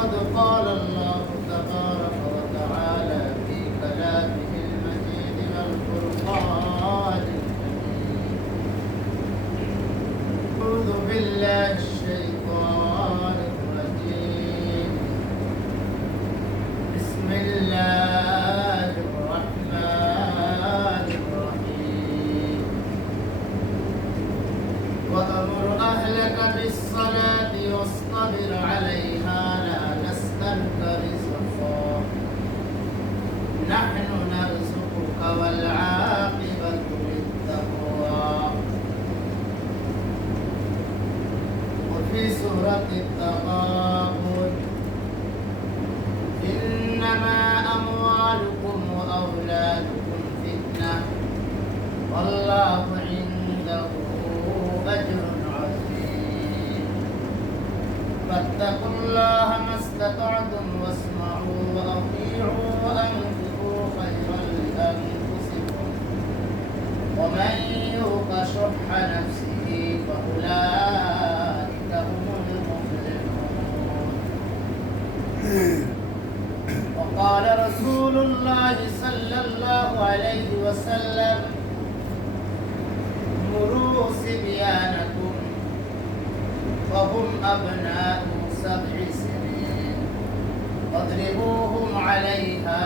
وقد قال الله تبارك وتعالى في كلامه المجيد والفرقان الحميد. أعوذ بالله الشيطان الرجيم. بسم الله الرحمن الرحيم. وأمر أهلك بالصلاة واصطبر عليها لا نسألك رزقا نحن نرزقك والعاقبة للتقوى. وفي سورة التغابن إنما أموالكم وأولادكم فتنة والله عنده أجر عظيم. فاتقوا الله ما استطعتم واسمعوا وأطيعوا وأنفقوا خيرا لأنفسكم ومن يوق شح نفسه فأولئك هم المفلحون. وقال رسول الله صلى الله عليه وسلم مروا صبيانكم وهم أبناء 7 سنين واضربوهم عليها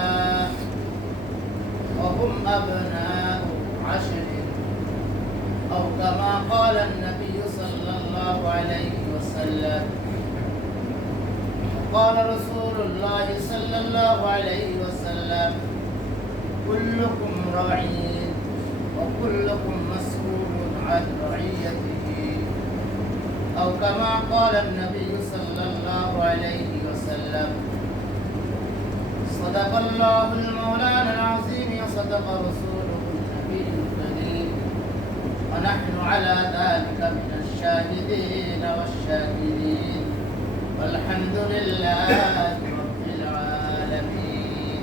وهم أبناء 10 أو كما قال النبي صلى الله عليه وسلم. قال رسول الله صلى الله عليه وسلم كلكم راع وكلكم مسؤول عن رعيته أو كما قال النبي صلى الله عليه وسلم. صدق الله المولانا العظيم وصدق رسوله النبي الكريم ونحن على ذلك من الشاهدين والشاكرين والحمد لله رب العالمين.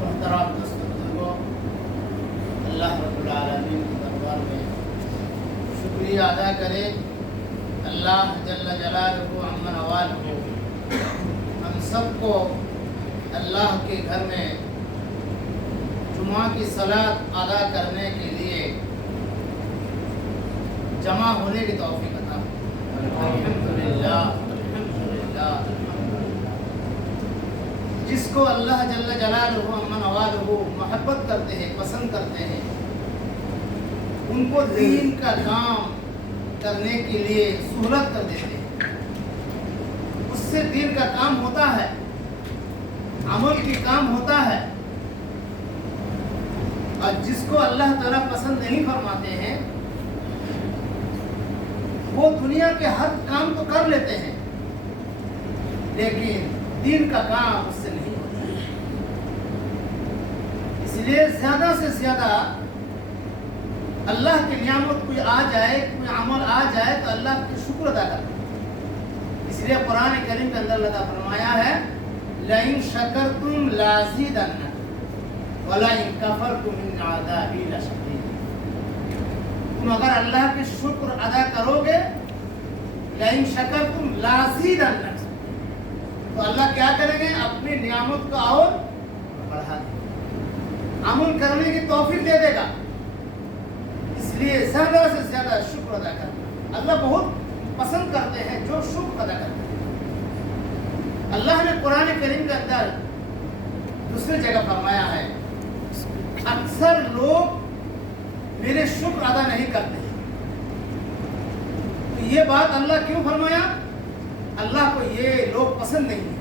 محترم دوستوں بزرگوں، اللہ رب العالمین کے دربار میں شکریہ ادا کرے. اللہ جل جلالہ عم نوالہ ہم سب کو اللہ کے گھر میں جمعہ کی صلاۃ ادا کرنے کے لیے جمع ہونے کی توفیق عطا فرمائے. الحمدللہ الحمدللہ. جس کو اللہ جل جلالہ عم نوالہ محبت کرتے ہیں، پسند کرتے ہیں، ان کو دین کا کام کرنے کے لیے سہولت کر دیتے ہیں. اس سے دین کا کام ہوتا ہے، عمل کی کام ہوتا ہے. اور جس کو اللہ تعالیٰ پسند نہیں فرماتے ہیں وہ دنیا کے ہر کام تو کر لیتے ہیں لیکن دین کا کام اس سے نہیں ہوتا. اس لیے زیادہ سے زیادہ اللہ کی نعمت کوئی آ جائے، کوئی عمل آ جائے تو اللہ کی شکر ادا کرنا. اس لیے قرآن کریم کے اندر اللہ تعالیٰ فرمایا ہے لَإِن شَكَرْتُمْ لَأَزِيدَنَّكُمْ وَلَئِن كَفَرْتُمْ إِنَّ عَذَابِي لَشَدِيدٌ. تم اگر اللہ کی شکر ادا کرو گے لَإِن شَكَرْتُمْ لَأَزِيدَنَّكُمْ تو اللہ کیا کریں گے؟ اپنی نعمت کو اور بڑھا دے گا، عمل کرنے کی توفیق دے دے گا. اس لیے زیادہ سے زیادہ شکر ادا کرنا اللہ بہت پسند کرتے ہیں جو شکر ادا کرتے ہیں. اللہ نے قرآن کریم کے اندر دوسری جگہ فرمایا ہے اکثر لوگ میرے شکر ادا نہیں کرتے. تو یہ بات اللہ کیوں فرمایا؟ اللہ کو یہ لوگ پسند نہیں ہیں.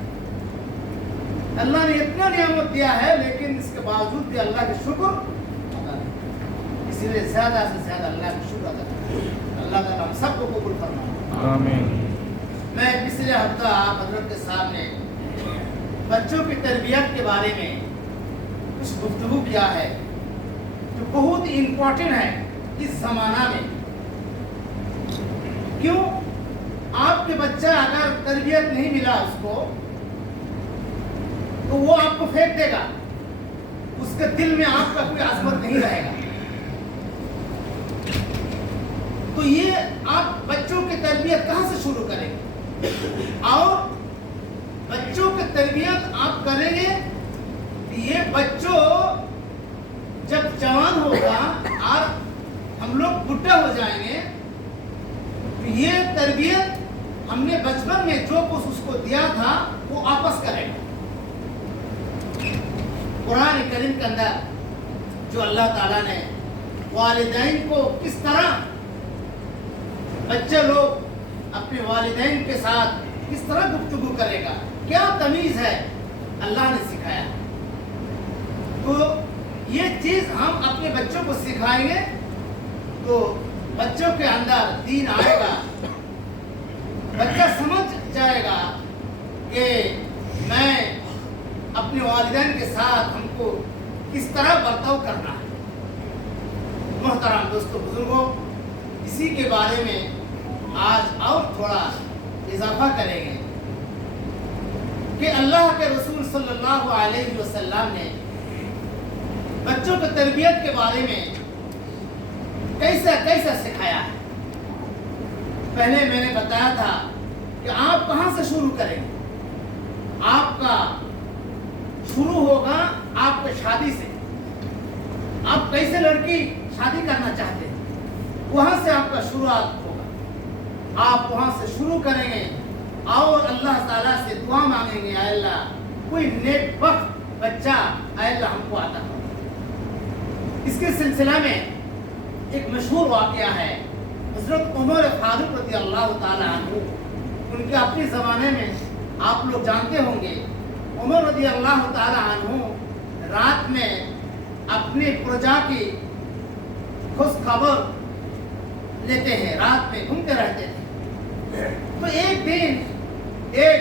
اللہ نے اتنا نعمت دیا ہے لیکن اس کے باوجود بھی اللہ کے شکر ادا نہیں. اس لیے زیادہ سے زیادہ اللہ کا شکر ادا کریں. اللہ تعالیٰ ہم سب کو قبول فرمائے. آمین. میں پچھلے ہفتہ آپ حضرت کے سامنے بچوں کی تربیت کے بارے میں کچھ گفتگو کیا ہے جو بہت امپورٹنٹ ہے اس زمانہ میں. کیوں؟ آپ کے بچہ اگر تربیت نہیں ملا اس کو تو وہ آپ کو پھینک دے گا، اس کے دل میں آپ کا کوئی عظمت نہیں رہے گا. تو یہ آپ بچوں کی تربیت کہاں سے شروع کریں گے؟ दिया था वो वापस करेगा। कुरान करीम के अंदर जो अल्लाह ताला ने वालिदैन को किस तरह बच्चे लोग अपने वालिदैन के साथ किस तरह गुफ्तगू करेगा, क्या तमीज़ है, अल्लाह ने सिखाया। तो ये चीज़ हम अपने बच्चों को सिखाएंगे तो बच्चों के अंदर दीन आएगा, बच्चा समझ जाएगा कि मैं अपने वालिदैन के साथ हमको किस तरह बर्ताव करना है। मोहतरम दोस्तों बुजुर्गों, इसी के बारे में आज और थोड़ा इजाफा करेंगे कि अल्लाह के रसूल सल्लल्लाहु अलैहि वसल्लम ने बच्चों की तरबियत के बारे में कैसा कैसा सिखाया है। पहले मैंने बताया था कि आप कहाँ से शुरू करेंगे। आपका शुरू होगा आपके शादी से। आप कैसे लड़की शादी करना चाहते हैं, वहाँ से आपका शुरुआत होगा। आप वहाँ से शुरू करेंगे और अल्लाह ताला से दुआ मांगेंगे, ऐ अल्लाह कोई नेक वक्त बच्चा ऐ अल्लाह हमको आता हो। इसके सिलसिला में एक मशहूर वाक़या है। हज़रत उमर फारूक रज़ी अल्लाह ताला अन्हु, उनके अपने ज़माने में आप लोग जानते होंगे, उमर रज़ी अल्लाह ताला अन्हु रात में अपने प्रजा की खुश खबर लेते हैं, रात में घूमते रहते थे। तो एक दिन एक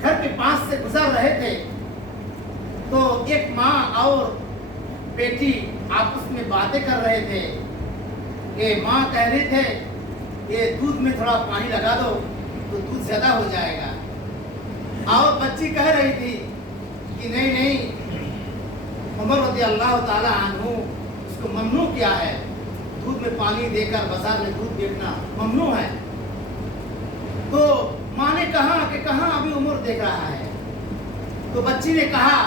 घर के पास से गुजर रहे थे तो एक माँ और बेटी आपस में बातें कर रहे थे कि माँ कह रहे थे कि दूध में थोड़ा पानी लगा दो तो दूध ज़्यादा हो जाएगा, और बच्ची कह रही थी कि नहीं नहीं, उमर रज़ी अल्लाह ताला अन्हु उसको ममनू किया है, दूध में पानी देकर बाजार में दूध बेचना ममनू है। तो माँ ने कहा कि कहाँ अभी उमर देख रहा है। तो बच्ची ने कहा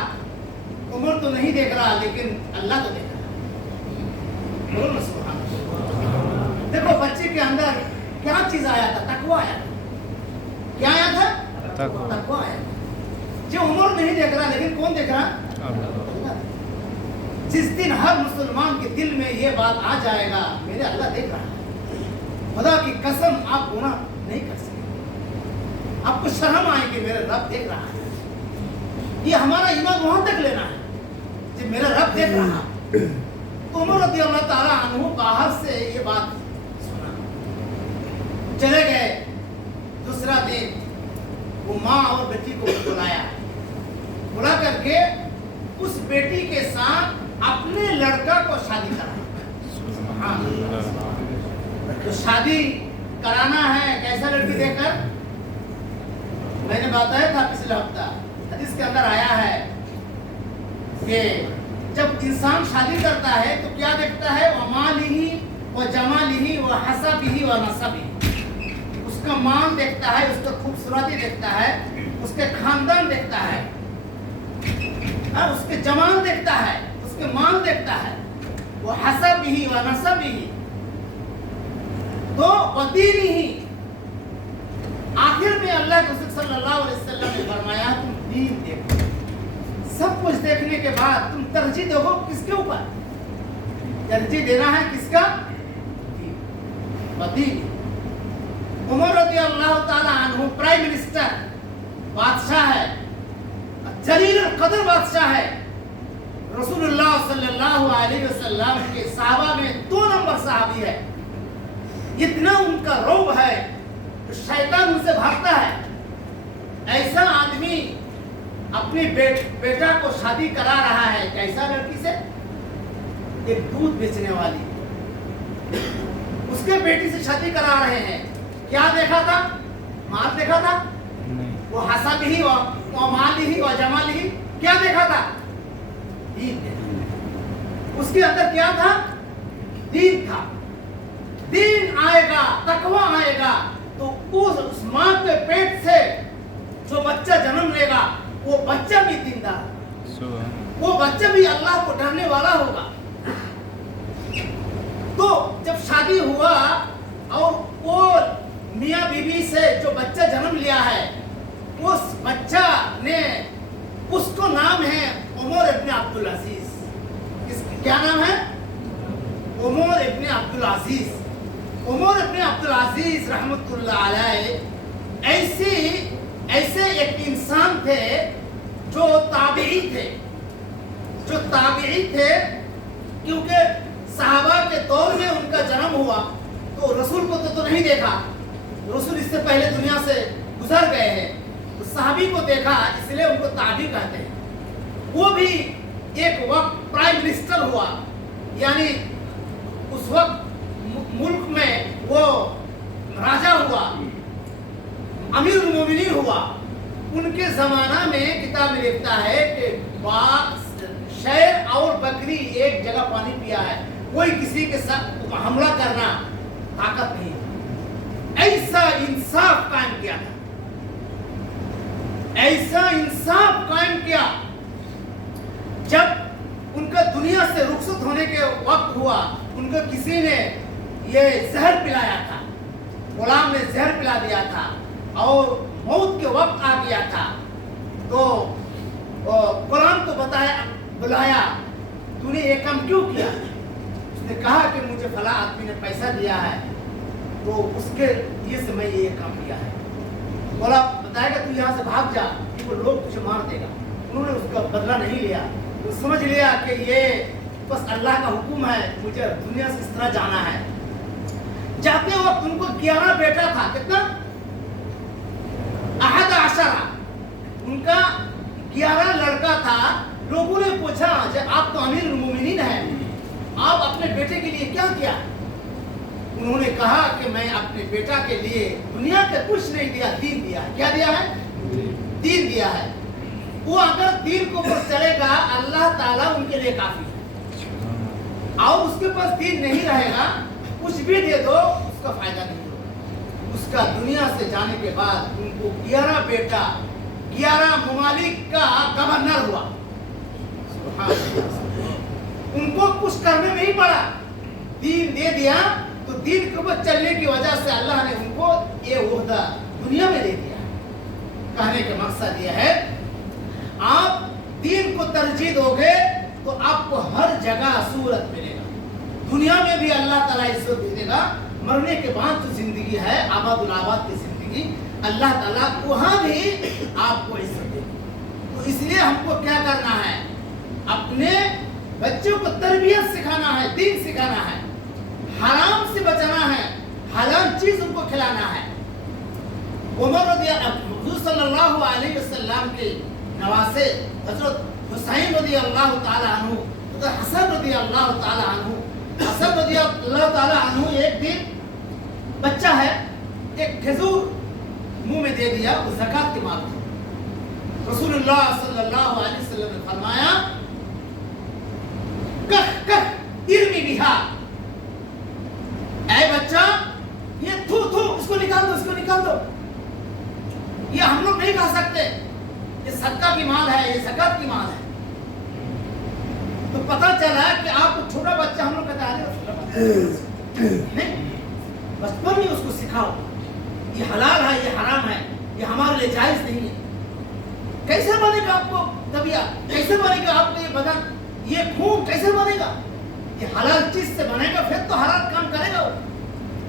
उमर तो नहीं देख रहा लेकिन अल्लाह तो देख रहा है। बोलो ना सुभान अल्लाह। देखो बच्चे के अंदर क्या चीज आया था, तकवा आया था। क्या आया था? तकवा आया था। जो उमर नहीं देख रहा लेकिन कौन देख रहा? अल्लाह। जिस दिन हर मुसलमान के दिल में ये बात आ जाएगा मेरे अल्लाह देख रहा है, खुदा की कसम आप गुनाह नहीं कर सकते। आपको शर्म आएगी मेरे रब देख रहा है। ये हमारा ईमान वहां तक लेना है कि मेरा रब देख रहा है। तो उमर रज़ी अल्लाह ताला अन्हु बाहर से ये बात सुना, चले गए। दूसरा दिन वो माँ और बेटी को बुलाया, बुला करके उस बेटी के साथ अपने लड़का को शादी कराया। तो शादी कराना है कैसा लड़की देकर, मैंने बताया था पिछले हफ्ता, हदीस के अंदर आया है कि जब इंसान शादी करता है तो क्या देखता है, व मालिही व जमालिही व हसबिही व नसबिही, उसका मान देखता है, उसका खूबसूरती देखता है, उसके खानदान देखता है, उसके जमाल देखता है, उसके मान देखता है, वो हसबिही व नसबिही, तो वदीनिही। आखिर में अल्लाह के रसूल सल्लल्लाहु अलैहि वसल्लम ने फरमाया तुम दीन देखो। सब कुछ देखने के बाद तुम तरजीह दोगे किसके ऊपर? तरजीह देना है किसका? दीन। उमर रज़ी अल्लाह ताला अन्हु प्राइम मिनिस्टर, बादशाह है, जलील कदर बादशाह है। रसूलुल्लाह सल्लल्लाहु अलैहि वसल्लम के सहाबा में 2 नंबर सहाबी है। इतना उनका रौब है तो शैतान उनसे भागता है। ऐसा आदमी अपने बेटा को शादी करा रहा है, कैसा लड़की से? एक दूध बेचने वाली, उसके बेटी से शादी करा रहे हैं। क्या देखा था? माल देखा था? वो हसबिही व मालिही व जमालिही, क्या देखा था? दीन देखा। उसके अंदर क्या था? दीन था। दीन आएगा, तकवा आएगा तो उस माँ के पेट से जो बच्चा जन्म लेगा वो बच्चा भी दीनदार, वो बच्चा भी अल्लाह को डरने वाला होगा। तो जब शादी हुआ और वो मियाँ बीवी से जो बच्चा जन्म लिया है عبد العزیز. اس کیا نام ہے؟ عمر ابن عبد العزیز. عمر ابن عبد العزیز رحمۃ اللہ علیہ ایسے ایک انسان تھے جو تابعی تھے کیونکہ صحابہ کے دور میں ان کا جنم ہوا تو رسول کو تو نہیں دیکھا. رسول اس سے پہلے دنیا سے گزر گئے ہیں. تو صحابی کو دیکھا اس لیے ان کو تابعی کہتے ہیں. وہ بھی ایک وقت پرائم منسٹر ہوا, یعنی اس وقت ملک میں وہ راجہ ہوا, امیر المومنین ہوا. ان کے زمانہ میں کتاب میں لکھتا ہے کہ شیر اور بکری ایک جگہ پانی پیا ہے, کوئی کسی کے ساتھ حملہ کرنا طاقت نہیں. ایسا انصاف قائم کیا تھا, ایسا انصاف قائم کیا. جب ان کا دنیا سے رخصت ہونے کے وقت ہوا, ان کو کسی نے یہ زہر پلایا تھا, غلام نے زہر پلا دیا تھا اور موت کے وقت آ گیا تھا. تو قرآن کو بلایا, تو نے یہ کام کیوں کیا؟ اس نے کہا کہ مجھے فلاں آدمی نے پیسہ دیا ہے تو اس کے لیے سے میں یہ کام کیا ہے. بولا بتائے گا تو یہاں سے بھاگ جا, وہ لوگ تجھے مار دے گا. انہوں نے اس کا بدلہ نہیں لیا, وہ سمجھ لیا کہ یہ بس اللہ کا حکم ہے, مجھے دنیا سے اس طرح جانا ہے. جاتے وقت ان کو 11 بیٹا تھا. کتنا؟ 11, ان کا 11 لڑکا تھا. لوگوں نے پوچھا جب آپ تو امیر المومنین ہیں, آپ اپنے بیٹے کے لیے کیا کیا؟ انہوں نے کہا کہ میں اپنے بیٹا کے لیے دنیا کا کچھ نہیں دیا, دین دیا ہے. کیا دیا ہے؟ دین دیا ہے. وہ اگر دین کو پر چلے گا اللہ تعالیٰ ان کے لیے کافی ہے, اور اس کے پاس دین نہیں رہے گا کچھ بھی دے دو اس کا فائدہ نہیں ہوگا. اس کا دنیا سے جانے کے بعد ان کو 11 بیٹا 11 ممالک کا گورنر ہوا. ان کو کچھ کرنے نہیں پڑا, دین دے دیا. تو دین کے اوپر چلنے کی وجہ سے اللہ نے ان کو یہ عہدہ دنیا میں دے دیا. کہنے کا مقصد یہ ہے آپ دین کو ترجیح دو گے تو آپ کو ہر جگہ صورت ملے گا. دنیا میں بھی اللہ تعالیٰ عزت دے گا, مرنے کے بعد جو زندگی ہے آباد الآباد کی زندگی, اللہ تعالیٰ وہاں بھی آپ کو عزت دے گا. تو اس لیے ہم کو کیا کرنا ہے, اپنے بچوں کو تربیت سکھانا ہے, دین سکھانا ہے, حرام سے بچانا ہے, حلال چیز ان کو کھلانا ہے. عمر رضی اللہ صلی اللہ علیہ وسلم کے نواسے حضرت حسین رضی اللہ تعالی عنہ, حضرت حسن رضی اللہ تعالی عنہ, حسن رضی اللہ تعالی عنہ ایک دن بچہ ہے, ایک کھجور منہ میں دے دیا, وہ زکات کے مال تھا. رسول اللہ صلی اللہ علیہ وسلم نے فرمایا کخ ارمی بہا, اے بچہ یہ تھو اس کو نکال دو, اس کو نکال دو. یہ ہم لوگ نہیں کھا سکتے, یہ صدقہ کی مال ہے, یہ زکات کی مال ہے. تو پتہ چلا کہ آپ کو چھوٹا بچہ, ہم لوگ کہتے ہیں نہیں, بچپن میں اس کو سکھاؤ یہ حلال ہے, یہ حرام ہے, یہ ہمارے لیے جائز نہیں ہے. کیسے بنے گا آپ کو طبیعت, کیسے بنے گا آپ کا یہ بدن, یہ خون کیسے بنے گا؟ یہ حلال چیز سے بنے گا, پھر تو حلال کام کرے گا.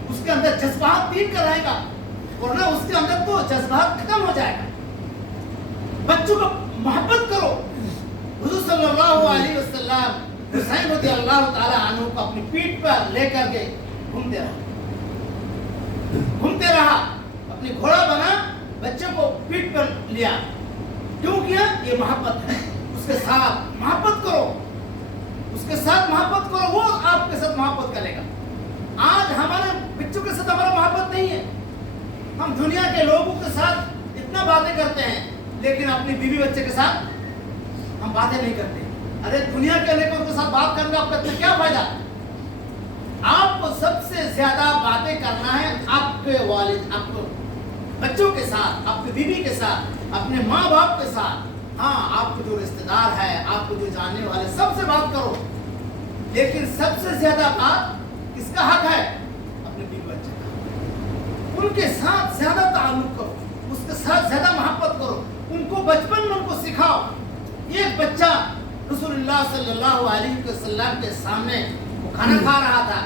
اس کے اندر جذبات دین کا رہے گا, ورنہ اس کے اندر تو جذبات ختم ہو جائے گا. بچوں کو محبت کرو. حضور صلی اللہ علیہ وسلم حسین رضی اللہ تعالی عنہ کو اپنی پیٹھ پر لے کر کے گھومتے رہا, اپنی گھوڑا بنا, بچے کو پیٹھ پر لیا. کیوں کیا؟ یہ محبت ہے. اس کے ساتھ محبت کرو, اس کے ساتھ محبت کرو, وہ آپ کے ساتھ محبت کرے گا. آج ہمارے بچوں کے ساتھ ہمارا محبت نہیں ہے. ہم دنیا کے لوگوں کے ساتھ اتنا باتیں کرتے ہیں, لیکن اپنی بیوی بچے کے ساتھ ہم باتیں نہیں کرتے. ارے دنیا کے لوگوں کے ساتھ بات کرنے کا آپ کا کیا فائدہ؟ آپ کو سب سے زیادہ باتیں کرنا ہے آپ کے والد, آپ کو بچوں کے ساتھ, اپنی بیوی کے ساتھ, اپنے ماں باپ کے ساتھ. ہاں آپ کے جو رشتے دار ہے, آپ کو جو جاننے والے, سب سے بات کرو, لیکن سب سے زیادہ بات کس کا حق ہے؟ اپنے بیوی بچے کا. ان کے ساتھ زیادہ تعلق کرو, اس کے ساتھ زیادہ محبت کرو, ان کو بچپن میں ان کو سکھاؤ. ایک بچہ रसूलुल्लाह सल्लल्लाहु अलैहि वसल्लम के सामने वो खाना खा रहा था,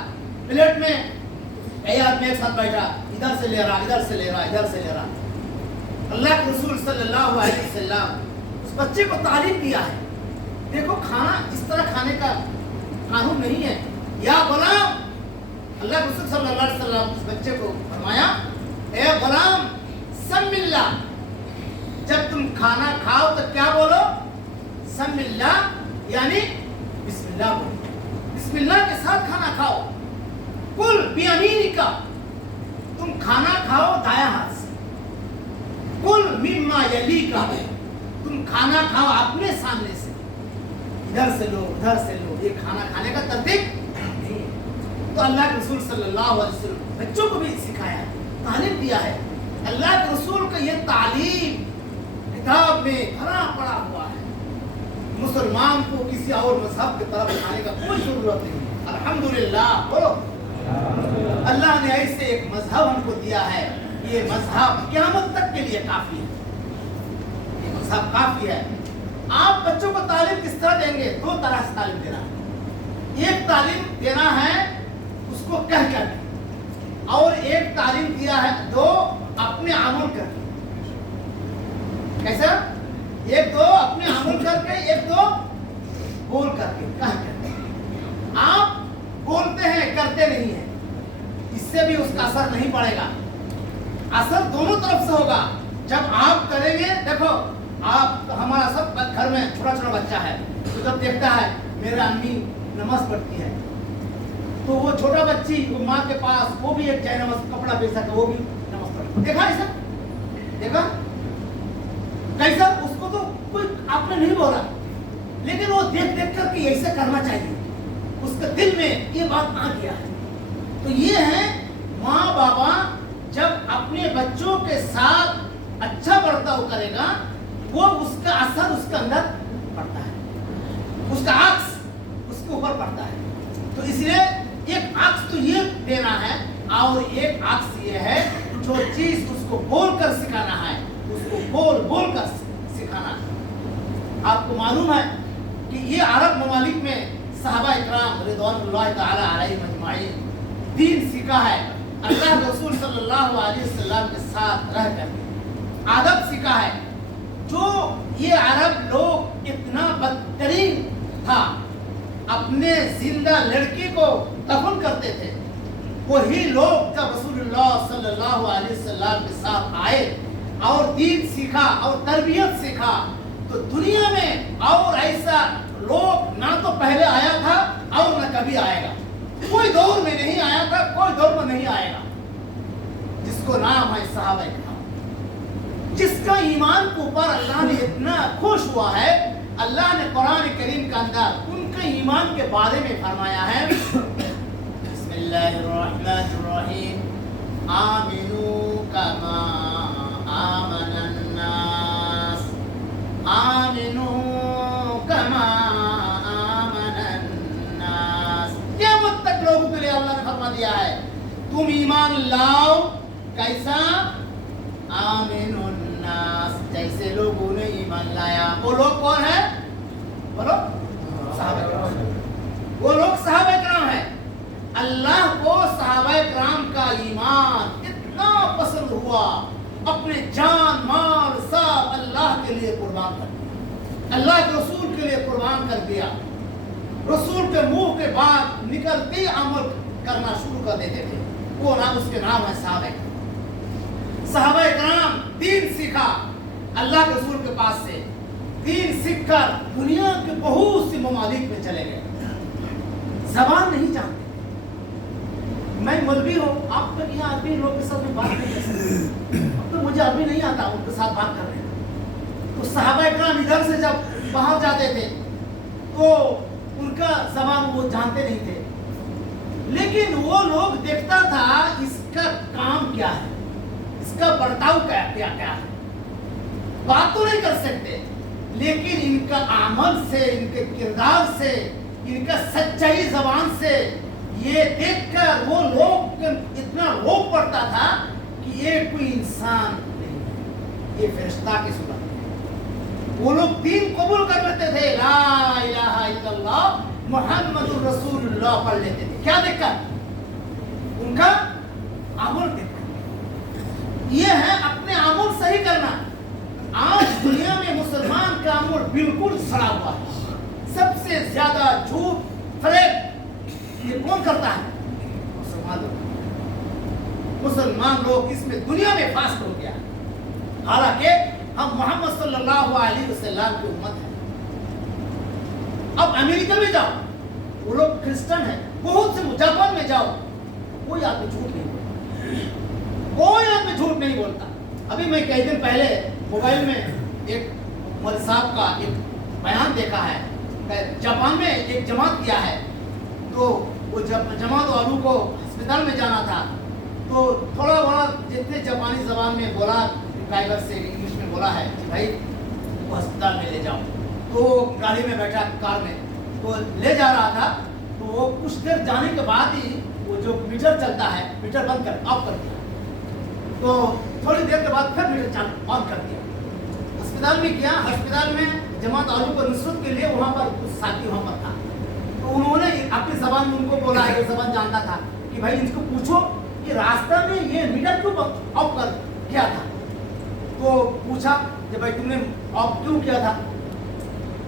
प्लेट में कई आदमी एक साथ बैठा, इधर से ले रहा, इधर से ले रहा, इधर से ले रहा। अल्लाह के रसूल सल्लल्लाहु अलैहि वसल्लम उस बच्चे को तालीम दिया है, देखो खाना इस तरह खाने का कानून नहीं है। या गुलाम, अल्लाह के रसूल सल्लल्लाहु अलैहि वसल्लम उस बच्चे को फरमाया, ए गुलाम समिल्ला, जब तुम खाना खाओ तो क्या बोलो? समिल्ला, यानी बिस्मिल्लाह बोलो, बिस्मिल्लाह के साथ खाना खाओ। कुल बियमीनिका, तुम खाना खाओ दायां हाथ से। कुल मिम्मा यलीका, तुम खाना खाओ अपने सामने से, इधर से लो उधर से लो, ये खाना खाने का तरतीब नहीं है। तो अल्लाह के रसूल सल्लल्लाहु अलैहि वसल्लम बच्चों को भी सिखाया, तालीम दिया है। अल्लाह के रसूल का ये तालीम किताब में भरा पड़ा हुआ है। मुसलमान को किसी और मजहब की तरफ जाने का कोई जरूरत नहीं है। अल्हम्दुलिल्लाह बोलो, अल्लाह ने ऐसे एक मजहब हमको दिया है, ये मजहब क़यामत तक के लिए काफी है, ये मजहब काफी है। आप बच्चों को तालीम किस तरह देंगे? दो तरह से तालीम देना है। एक तालीम देना है उसको कह कर, और एक तालीम दिया है दो अपने अमल करके। कैसा? एक दो अपने अमल करके, एक दो बोल करके, कह करके। आप बोलते हैं करते नहीं है, इससे भी उसका असर नहीं पड़ेगा। असर दोनों तरफ से होगा। जब आप करेंगे, देखो आप, हमारा सब घर में छोटा छोटा बच्चा है, तो जब देखता है मेरा अम्मी नमाज पढ़ती है, तो वो छोटा बच्ची वो माँ के पास, वो भी एक जय नमाज कपड़ा बेचा के वो भी नमाज पढ़ती। देखा ऐसा? देखा कैसा? उसको तो कोई आपने नहीं बोला, लेकिन वो देख देख कर के ऐसा करना चाहिए, उसके दिल में ये बात आ गया है। तो ये है माँ बाबा जब अपने बच्चों के साथ अच्छा बर्ताव करेगा, वो उसका असर उसके अंदर पड़ता है, उसका अक्स उसके ऊपर पड़ता है। तो इसलिए एक अक्स तो ये देना है, और एक अक्स ये है जो चीज उसको बोल कर सिखाना है, उसको बोल बोल कर सिखाना है। आपको मालूम है कि ये अरब ममालिक में सहाबा इकराम रिज़वानुल्लाह तआला अलैहिम अजमाइन दीन सीखा है। अल्लाह के रसूल सल्लल्लाहु अलैहि वसल्लम के साथ रहकर आदब सीखा है। जो ये अरब लोग इतना बदतरीन था, अपने जिंदा लड़की को दफन करते थे, वही लोग जब रसूलुल्लाह सल्लल्लाहु अलैहि वसल्लम के साथ आए और दीन सीखा और तरबियत सीखा, तो दुनिया में और ऐसा लोग ना तो पहले आया था और ना कभी आएगा। कोई दौर में नहीं आया था, कोई दौर में नहीं आएगा, जिसको नाम है सहाबा इकराम, जिसका ईमान के ऊपर अल्लाह ने इतना खुश हुआ है। अल्लाह ने कुरान करीम के अंदर उनके ईमान के बारे में फरमाया है, बिस्मिल्लाहिर्रहमानिर्रहीम, आमिनू कमा आमनन नास, आमिनू कमा आमनन नास। क़यामत तक लोगों के लिए अल्लाह ने फरमा दिया है, तुम ईमान लाओ। कैसा? आमिनुन नास, जैसे लोगों ने ईमान लाया। वो लोग कौन है? बोलो, सहाबा किराम। वो लोग सहाबा किराम है। अल्लाह को सहाबा किराम का ईमान इतना पसंद हुआ, अपने जान माल सब अल्लाह के लिए कुर्बान कर दिया, अल्लाह के रसूल के लिए कुर्बान कर दिया। रसूल के मुंह के बाद निकलते अमल करना शुरू कर देते थे। वो नाम, उसके नाम है सहाबा। सहाबा इकराम दीन सीखा अल्लाह के रसूल के पास से, दीन सीखकर दुनिया के बहुत सी ममालिक में चले गए। जबान नहीं जानते। मैं मौलवी हूँ, आप तो यहाँ आदमी लोग के साथ में बात नहीं कर सकते, अब तो मुझे अभी नहीं आता उनके साथ बात करने का। तो सहाबा इकराम इधर से जब बाहर जाते थे तो उनका जबान वो जानते नहीं थे, लेकिन वो लोग देखता था इसका काम क्या है, इसका बर्ताव क्या क्या है। बात तो नहीं कर सकते, लेकिन इनका अमल से, इनके किरदार से, इनका सच्चाई जबान से ये देखकर वो लोग इतना रोक पड़ता था कि ये कोई इंसान नहीं, ये फरिश्ता की सूरत है। वो लोग दीन कबूल कर लेते थे, ला इलाहा इल्लल्लाह मुहम्मदुर रसूलुल्लाह पढ़ लेते थे। क्या दिक्कत? उनका अमल दिक्कत। ये है अपने अमल सही करना। आज दुनिया में मुसलमान का अमल बिल्कुल सड़ा हुआ है। सबसे ज्यादा झूठ फरेब ये कौन करता है? मुसलमान लोग। मुसलमान लोग इसमें दुनिया में फास्ट हो गया। हालांकि हम मोहम्मद सल्लल्लाहु अलैहि वसल्लम की उम्मत है। अब अमेरिका में जाओ, वो लोग क्रिश्चियन है, बहुत से जापान में जाओ, कोई आदमी झूठ नहीं बोलता, कोई आदमी झूठ नहीं बोलता। अभी मैं कई दिन पहले मोबाइल में एक मौलवी साहब का एक बयान देखा है, जापान में एक जमात किया है, तो वो जमात वालों को अस्पताल में जाना था, तो थोड़ा बड़ा जितने जापानी जबान में बोला, ड्राइवर से इंग्लिश में बोला है कि भाई वो अस्पताल में ले जाओ। तो गाड़ी में बैठा कार में, तो ले जा रहा था, तो वो कुछ देर जाने के बाद ही वो जो मीटर चलता है, मीटर बंद कर ऑफ कर दिया। तो थोड़ी देर के बाद फिर मीटर ऑन कर दिया। अस्पताल में गया, अस्पताल में जमात आलू को नुसरत के लिए वहाँ पर कुछ साथी वहाँ पर था, तो उन्होंने अपनी जबान में उनको बोला, ये जबान जानता था कि भाई इनको पूछो कि रास्ता में ये मीटर क्यों ऑफ कर किया था। तो पूछा कि भाई तुमने ऑफ क्यों किया था?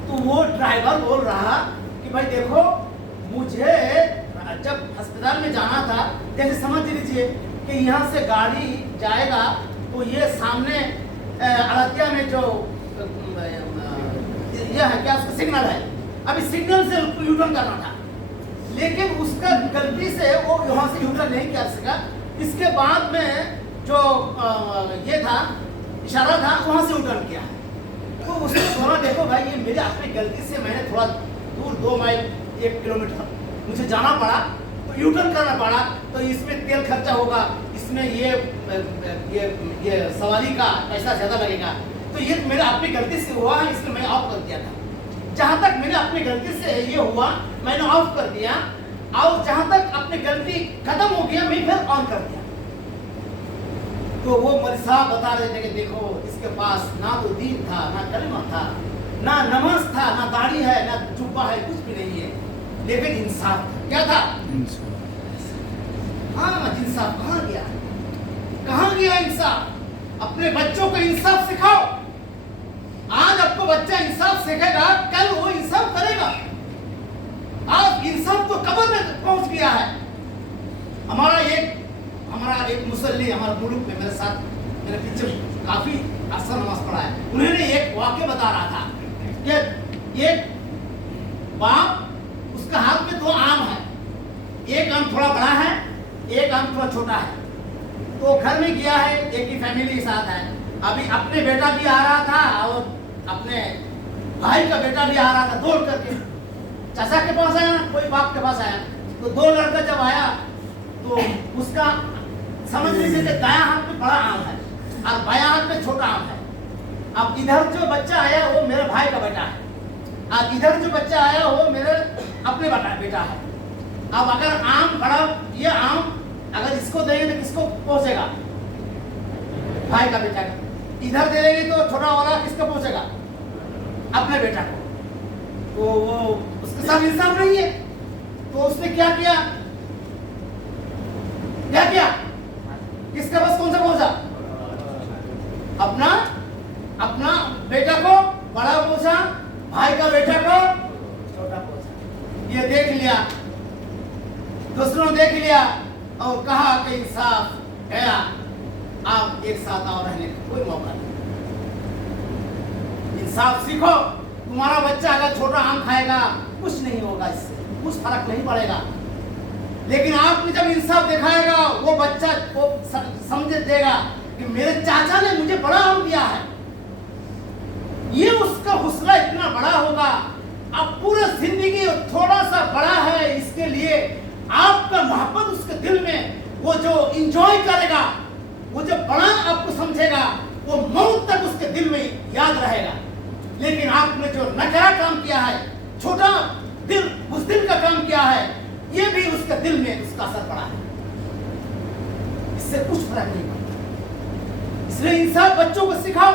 तो वो ड्राइवर बोल रहा कि भाई देखो, मुझे जब अस्पताल में जाना था, जैसे समझ लीजिए कि यहाँ से गाड़ी जाएगा तो ये सामने अड़तिया में जो ये है क्या उसका सिग्नल है, अभी सिग्नल से उसको यूटर्न करना था, लेकिन उसका गलती से वो यहाँ से यूटर्न नहीं कर सका। इसके बाद में जो ये था इशारा था, वहाँ से यूटर्न किया। तो उसने बोला देखो भाई, ये मेरे अपनी गलती से मैंने थोड़ा दूर 2 माइल 1 किलोमीटर मुझे जाना पड़ा, तो यूटर्न करना पड़ा, तो इसमें तेल खर्चा होगा, इसमें ये सवारी का पैसा ज़्यादा लगेगा, तो ये मेरे अपनी गलती से हुआ है, इसलिए मैं ऑफ कर दिया था। जहाँ तक मेरे अपनी गलती से ये हुआ, मैंने ऑफ कर दिया, और जहाँ तक अपनी गलती खत्म हो गया, मैं फिर ऑन कर दिया। तो वो मौलवी साहब बता रहे थे कि देखो, इसके पास ना तो दीन था, ना कलमा था, ना नमाज था, ना दाढ़ी है, ना जुब्बा है, कुछ भी नहीं है, लेकिन इंसाफ था। क्या था? हाँ, इंसाफ कहाँ गया? कहाँ गया इंसाफ? अपने बच्चों को इंसाफ सिखाओ। आज आपको बच्चा इंसाफ सीखेगा, कल वो इंसाफ करेगा। आज इंसाफ तो कब्र में पहुंच गया है। हमारा एक मुसल्ली हमारे मुल्क में मेरे साथ, मेरे पीछे काफी अक्सर नमाज पढ़ा है, उन्होंने एक वाक्य बता रहा था कि एक बाप, उसका हाथ में 2 आम है, एक आम थोड़ा बड़ा है, एक आम थोड़ा छोटा है। तो घर में गया है, एक ही फैमिली के साथ है, अभी अपने बेटा भी आ रहा था और अपने भाई का बेटा भी आ रहा था, दौड़ करके चाचा के पास आया, कोई बाप के पास आया। तो 2 लड़का जब आया, तो उसका समझ लीजिए कि दायां हाथ में बड़ा आम है और बायां हाथ में छोटा आम है। अब इधर जो बच्चा आया वो मेरे भाई का बेटा है, और इधर जो बच्चा आया वो मेरे अपने बेटा है। अब अगर आम बड़ा, ये आम अगर इसको देंगे तो किसको पहुंचेगा? भाई का बेटा का। इधर दे देंगे तो छोटा वाला किसको पहुंचेगा? अपने बेटा को। तो वो उसके साथ इंसाफ नहीं है, तो उसने क्या किया? किसका बस कौन सा पहुंचा? अपना बेटा को बड़ा पहुंचा, भाई का बेटा को छोटा पहुंचा। ये देख लिया, दूसरों देख लिया और कहा कि इंसाफ गया, आप एक साथ और रहने का कोई मौका नहीं। इंसाफ सीखो। तुम्हारा बच्चा अगर छोटा आम खाएगा, कुछ नहीं होगा, इससे कुछ फर्क नहीं पड़ेगा, लेकिन आपने जब इंसाफ दिखाएगा, वो बच्चा को समझ देगा कि मेरे चाचा ने मुझे बड़ा आम दिया है, ये उसका हौसला इतना बड़ा होगा। अब पूरा जिंदगी थोड़ा सा बड़ा है, इसके लिए आपका मोहब्बत उसके दिल में, वो जो इंजॉय करेगा, वो जो बड़ा आपको समझेगा, वो मौत तक उसके दिल में याद रहेगा। लेकिन आपने जो नकरा काम किया है, छोटा दिल उस दिल का काम किया है, ये भी उसके दिल में उसका असर पड़ा है, इससे कुछ फर्क नहीं पड़ता। इसलिए इंसाफ बच्चों को सिखाओ।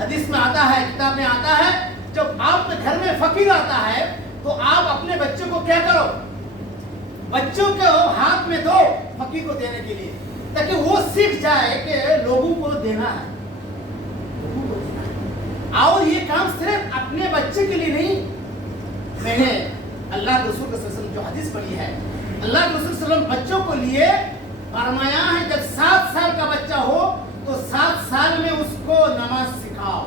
حدیث میں آتا ہے, کتاب میں آتا ہے, جب آپ کے گھر میں فقیر آتا ہے تو آپ اپنے بچوں کو کیا کرو, بچوں کے ہاتھ میں دو فقیر کو دینے کے لیے, تاکہ وہ سیکھ جائے کہ لوگوں کو دینا ہے. اور یہ کام صرف اپنے بچے کے لیے نہیں, میں نے اللہ کے رسول صلی اللہ علیہ وسلم جو حدیث پڑھی ہے, اللہ کے رسول صلی اللہ علیہ وسلم بچوں کو لیے فرمایا ہے جب 7 سال کا بچہ ہو تو 7 سال میں اس کو نماز سکھاؤ.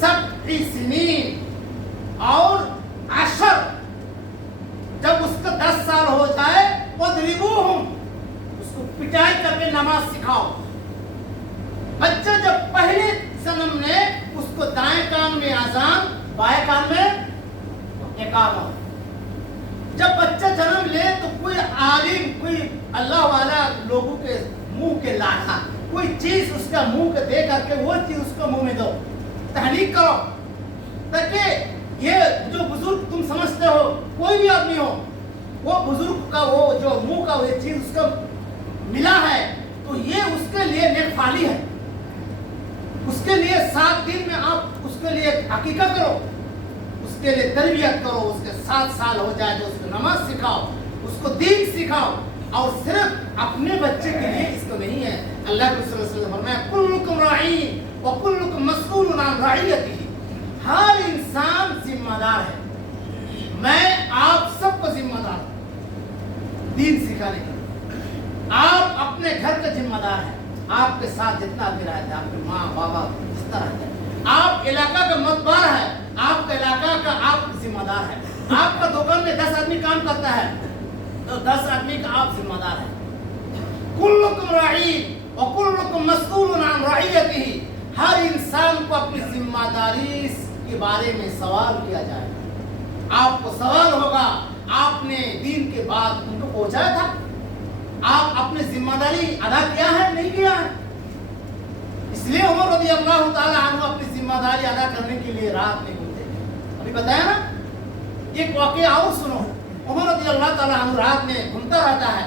7 سنین اور 10, جب اس کا 10 سال ہو جائے وَاضْرِبُوهُمْ, اس کو پٹائی کر کے نماز سکھاؤ. بچہ جب پہلے جنم نے اس کو دائیں کان میں اذان, بائیں کان میں اقامہ. جب بچہ جنم لے تو کوئی عالم, کوئی اللہ والا لوگوں کے منہ کے لاٹھا, کوئی چیز اس کا منہ کے دے کر کے وہ چیز اس کو منہ میں دو, تحریک کرو, تاکہ یہ جو بزرگ تم سمجھتے ہو, کوئی بھی آدمی ہو, وہ بزرگ کا وہ جو منہ کا وہ چیز اس کو ملا ہے تو یہ اس کے لیے نیک فالی ہے. اس کے لیے 7 دن میں آپ اس کے لیے عقیقہ کرو, اس کے لیے تربیت کرو, اس کے 7 سال ہو جائے تو اس کو نماز سکھاؤ, اس کو دین سکھاؤ. اور صرف اپنے بچے کے لیے اس کو نہیں ہے. اللہ کے رسول صلی اللہ علیہ وسلم فرمایا کلکم راعین وکلکم مسئول عن رعیتہ, ہر انسان ذمہ دار ہے, میں آپ سب کو ذمہ دار ہوں دین سکھانے کے لیے. آپ اپنے گھر کا ذمہ دار ہے, آپ کے ساتھ جتنا آدمی رہتا ہے, آپ کے ماں بابا جس طرح رہتے ہیں, آپ علاقہ کا متبار ہے, آپ کا علاقہ کا آپ ذمہ دار ہے. آپ کا دکان میں 10 آدمی کام کرتا ہے تو 10 آدمی کا آپ ذمہ دار ہے. کلکم راعین وکلکم مسئول عن رعیتہ, ہر انسان کو اپنی ذمہ داری کے بارے میں سوال کیا جائے گا. آپ کو سوال ہوگا, آپ نے دین کے بعد ان کو پہنچایا تھا, آپ اپنی ذمہ داری ادا کیا ہے نہیں کیا ہے. اس لیے عمر رضی اللہ تعالی عنہ اپنی ذمہ داری ادا کرنے کے لیے رات میں گھومتے تھے. ابھی بتایا نا, ایک واقعہ اور سنو. عمر رضی اللہ تعالی عنہ رات میں گھومتا رہتا ہے,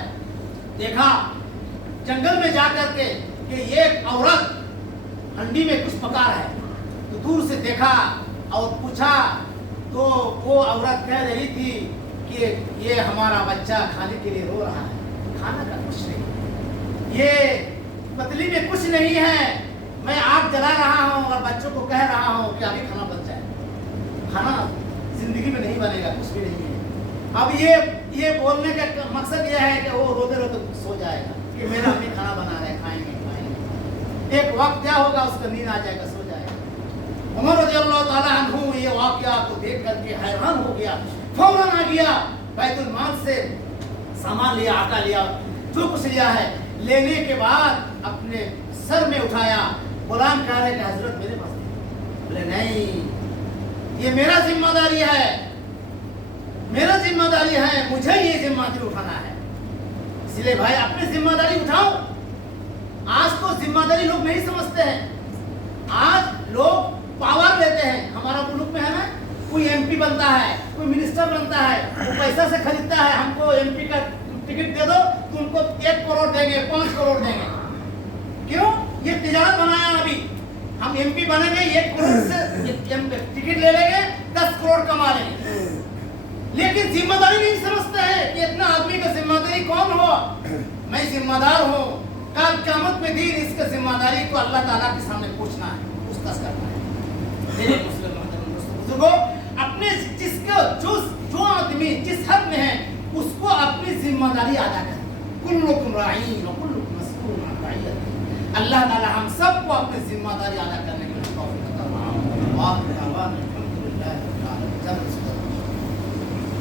دیکھا جنگل میں جا کر کے کہ ایک عورت ہنڈی میں کچھ پکا رہا ہے, تو دور سے دیکھا اور پوچھا تو وہ عورت کہہ رہی تھی کہ یہ ہمارا بچہ کھانے کے لیے رو رہا ہے, کھانا کا کچھ نہیں, یہ پتلی میں کچھ نہیں ہے, میں آگ جلا رہا ہوں اور بچوں کو کہہ رہا ہوں کہ ابھی کھانا بن جائے. کھانا زندگی میں نہیں بنے گا, کچھ بھی نہیں ہے. اب یہ بولنے کا مقصد یہ ہے کہ وہ روتے روتے سو جائے گا کہ میرا امی کھانا بنا رہے, کھائیں گے. ایک وقت کیا ہوگا, اس کا نیند آ جائے گا, سو جائے گا. عمر رضی اللہ تعالیٰ عنہ یہ واقعہ کو دیکھ کر کے حیران ہو گیا, فوراً آ گیا, بیت المال سے سامان لیا, آٹا لیا, جو کچھ لیا ہے, لینے کے بعد اپنے سر میں اٹھایا. غلام کہہ رہے کہ حضرت میرے پاس نہیں. بولے نہیں, یہ میرا ذمہ داری ہے, میرا ذمہ داری ہے, مجھے یہ ذمہ داری اٹھانا ہے. اس لیے بھائی اپنی ذمہ داری اٹھاؤ. آج تو ذمہ داری لوگ نہیں سمجھتے ہیں. آج لوگ پاور لیتے ہیں. ہمارا ملک میں ہے نا, کوئی ایم پی بنتا ہے, کوئی منسٹر بنتا ہے, وہ پیسہ سے خریدتا ہے, ہم کو ایم پی کا ٹکٹ دے دو, تم کو 1 کروڑ دیں گے, 5 کروڑ دیں گے. کیوں؟ یہ تجارت بنایا. ابھی ہم ایم پی بنیں گے, 1 کروڑ سے ٹکٹ لے لیں گے, 10 کروڑ کما لیں گے. لیکن ذمہ داری نہیں سمجھتے ہیں کہ اتنا آدمی کا ذمہ داری کون ہو. میں ذمہ دار ہوں, کل قیامت میں دین اس کا ذمہ داری کو اللہ تعالیٰ کے سامنے پوچھنا ہے, پوچھتاچھ کرنا ہے. میرے مسلم بزرگوں, اپنے جس کا جو آدمی جس حد میں ہے اس کو اپنی ذمہ داری ادا کریں. کلکم راعین وکلکم مسئول عن رعیتہ. اللہ تعالیٰ ہم سب کو اپنی ذمہ داری ادا کرنے کے لیے توفیق عطا فرمائے.